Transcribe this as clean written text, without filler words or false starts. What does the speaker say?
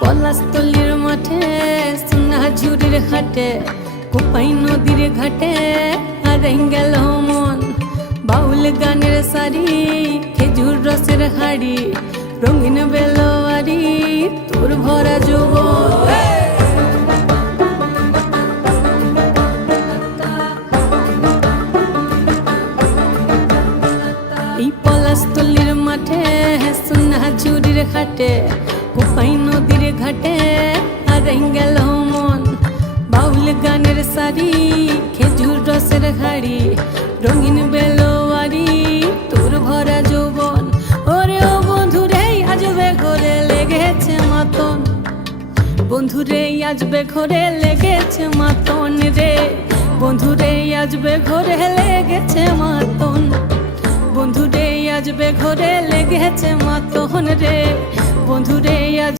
পলাশতলির মাঠে সোনাঝুরির হাটে কোপাই নদীর ঘাটে হারাই গেল মন। বাউল গানের শাড়ি খেজুর রসের হাড়ি রঙিন বেলোয়ারি তোর ভরা যৌবন। এই পলাশতলির মাঠে সোনাঝুরির হাটে কোপাই নদীর ঘাটে হারাই গেল মন। বাউল গানের শাড়ি খেজুর রসের হাড়ি রঙিন বেলোয়ারি তোর ভরা যৌবন। ওরে ও বন্ধুরে আজবে ঘরে লেগেছে মাতন, বন্ধুরে আজবে ঘরে লেগেছে মাতন রে, বন্ধুরে আজবে ঘরে লেগেছে মাতন, বন্ধুরে আজবে ঘরে লেগেছে মাতন রে, বন্ধুরে আজ